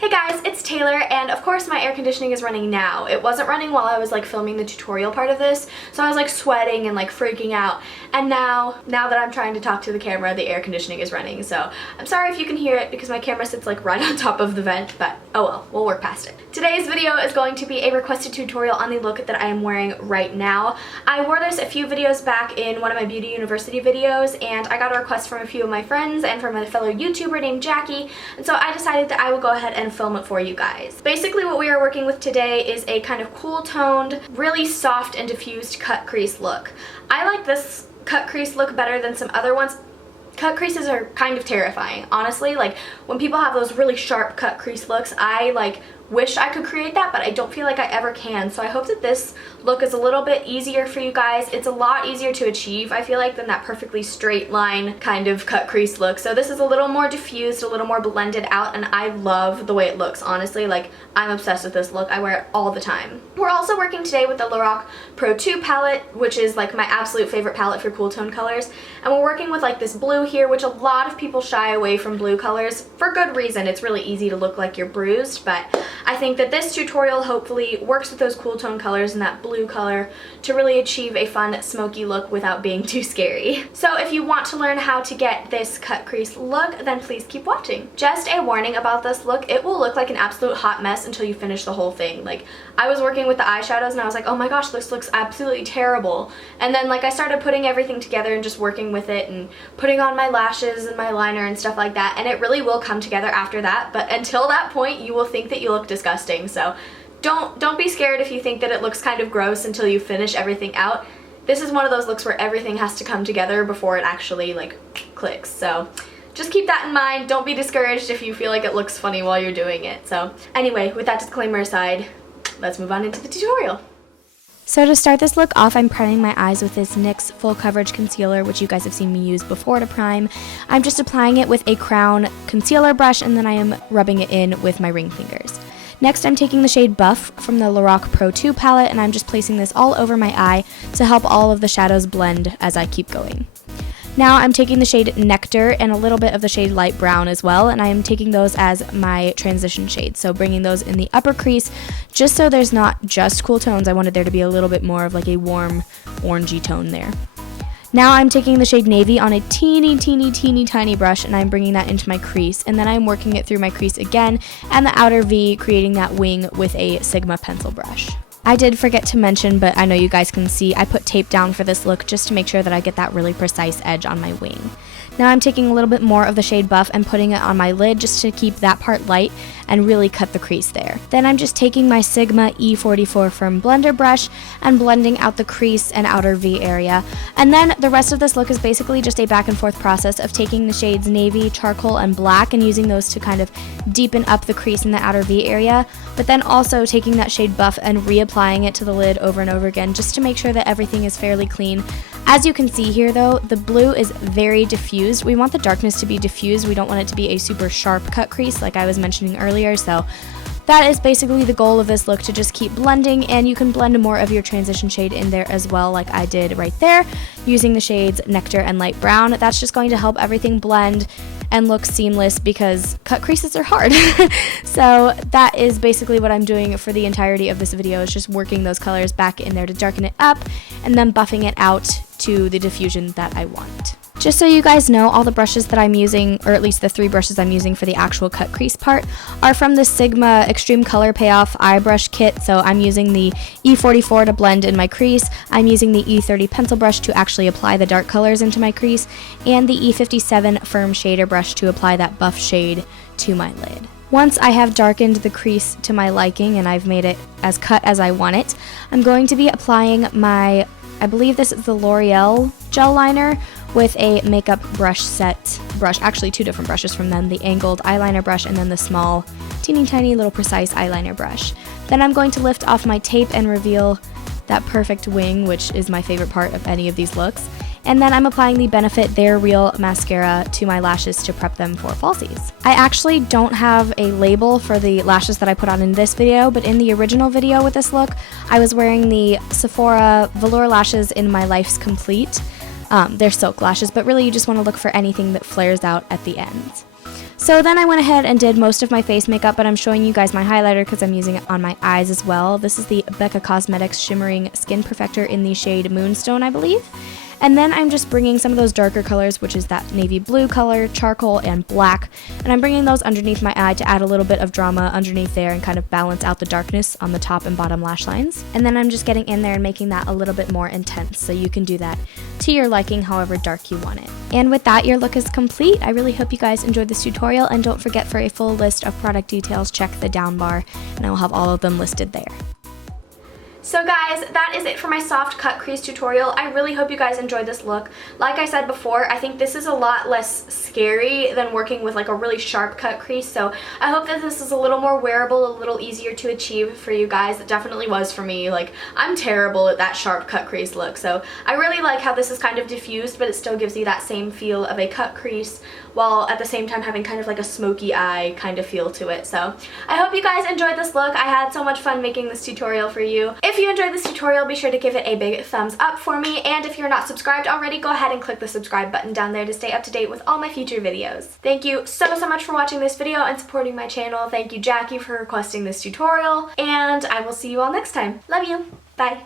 Hey guys, it's Taylor, and of course my air conditioning is running now. It wasn't running while I was like filming the tutorial part of this, so I was like sweating and like freaking out. And now that I'm trying to talk to the camera, the air conditioning is running. So I'm sorry if you can hear it because my camera sits like right on top of the vent, but oh well, we'll work past it. Today's video is going to be a requested tutorial on the look that I am wearing right now. I wore this a few videos back in one of my beauty university videos, and I got a request from a few of my friends and from a fellow YouTuber named Jackie, and so I decided that I would go ahead and film it for you guys. Basically what we are working with today is a kind of cool toned, really soft and diffused cut crease look. I like this cut crease look better than some other ones. Cut creases are kind of terrifying, honestly. Like when people have those really sharp cut crease looks, I like wish I could create that, but I don't feel like I ever can. So I hope that this look is a little bit easier for you guys. It's a lot easier to achieve, I feel like, than that perfectly straight line kind of cut crease look. So this is a little more diffused, a little more blended out, and I love the way it looks, honestly. Like, I'm obsessed with this look. I wear it all the time. We're also working today with the LORAC Pro 2 palette, which is like my absolute favorite palette for cool tone colors. And we're working with like this blue here, which a lot of people shy away from blue colors for good reason. It's really easy to look like you're bruised, but I think that this tutorial hopefully works with those cool tone colors and that blue color to really achieve a fun smoky look without being too scary. So if you want to learn how to get this cut crease look, then please keep watching. Just a warning about this look, it will look like an absolute hot mess until you finish the whole thing. Like, I was working with the eyeshadows and I was like, oh my gosh, this looks absolutely terrible. And then like I started putting everything together and just working with it and putting on my lashes and my liner and stuff like that, and it really will come together after that. But until that point, you will think that you look disgusting. So don't be scared if you think that it looks kind of gross until you finish everything out. This is one of those looks where everything has to come together before it actually like clicks. So just keep that in mind. Don't be discouraged if you feel like it looks funny while you're doing it. So anyway, with that disclaimer aside, let's move on into the tutorial. So to start this look off, I'm priming my eyes with this NYX Full Coverage Concealer, which you guys have seen me use before to prime. I'm just applying it with a Crown concealer brush, and then I am rubbing it in with my ring fingers. Next, I'm taking the shade Buff from the LORAC Pro 2 palette, and I'm just placing this all over my eye to help all of the shadows blend as I keep going. Now I'm taking the shade Nectar and a little bit of the shade Light Brown as well, and I am taking those as my transition shades, so bringing those in the upper crease just so there's not just cool tones. I wanted there to be a little bit more of like a warm orangey tone there. Now I'm taking the shade Navy on a teeny tiny brush, and I'm bringing that into my crease, and then I'm working it through my crease again and the outer V, creating that wing with a Sigma pencil brush. I did forget to mention, but I know you guys can see, I put tape down for this look just to make sure that I get that really precise edge on my wing. Now I'm taking a little bit more of the shade Buff and putting it on my lid just to keep that part light and really cut the crease there. Then I'm just taking my Sigma E44 Firm Blender brush and blending out the crease and outer V area. And then the rest of this look is basically just a back and forth process of taking the shades Navy, Charcoal, and Black and using those to kind of deepen up the crease in the outer V area, but then also taking that shade Buff and reapplying it to the lid over and over again just to make sure that everything is fairly clean. As you can see here though, the blue is very diffused. We want the darkness to be diffused. We don't want it to be a super sharp cut crease like I was mentioning earlier, so that is basically the goal of this look, to just keep blending, and you can blend more of your transition shade in there as well, like I did right there, using the shades Nectar and Light Brown. That's just going to help everything blend and look seamless because cut creases are hard. So that is basically what I'm doing for the entirety of this video, is just working those colors back in there to darken it up and then buffing it out to the diffusion that I want. Just so you guys know, all the brushes that I'm using, or at least the 3 brushes I'm using for the actual cut crease part, are from the Sigma Extreme Color Payoff Eye Brush Kit. So I'm using the E44 to blend in my crease, I'm using the E30 pencil brush to actually apply the dark colors into my crease, and the E57 Firm Shader brush to apply that buff shade to my lid. Once I have darkened the crease to my liking and I've made it as cut as I want it, I'm going to be applying my, I believe this is the L'Oreal gel liner, with a makeup brush set brush, actually 2 different brushes from them, the angled eyeliner brush and then the small teeny tiny little precise eyeliner brush. Then I'm going to lift off my tape and reveal that perfect wing, which is my favorite part of any of these looks. And then I'm applying the Benefit They're Real mascara to my lashes to prep them for falsies. I actually don't have a label for the lashes that I put on in this video, but in the original video with this look, I was wearing the Sephora Velour lashes in My Life's Complete. They're silk lashes, but really you just want to look for anything that flares out at the end. So then I went ahead and did most of my face makeup, but I'm showing you guys my highlighter because I'm using it on my eyes as well. This is the Becca Cosmetics Shimmering Skin Perfector in the shade Moonstone, I believe. And then I'm just bringing some of those darker colors, which is that navy blue color, charcoal, and black, and I'm bringing those underneath my eye to add a little bit of drama underneath there and kind of balance out the darkness on the top and bottom lash lines. And then I'm just getting in there and making that a little bit more intense, so you can do that to your liking, however dark you want it. And with that, your look is complete. I really hope you guys enjoyed this tutorial, and don't forget, for a full list of product details, check the down bar, and I will have all of them listed there. So guys, that is it for my soft cut crease tutorial. I really hope you guys enjoyed this look. Like I said before, I think this is a lot less scary than working with like a really sharp cut crease, so I hope that this is a little more wearable, a little easier to achieve for you guys. It definitely was for me. Like, I'm terrible at that sharp cut crease look, so I really like how this is kind of diffused, but it still gives you that same feel of a cut crease while at the same time having kind of like a smoky eye kind of feel to it. So I hope you guys enjoyed this look. I had so much fun making this tutorial for you. If you enjoyed this tutorial, be sure to give it a big thumbs up for me, and if you're not subscribed already, go ahead and click the subscribe button down there to stay up to date with all my future videos. Thank you so much for watching this video and supporting my channel. Thank you, Jackie, for requesting this tutorial, and I will see you all next time. Love you. Bye.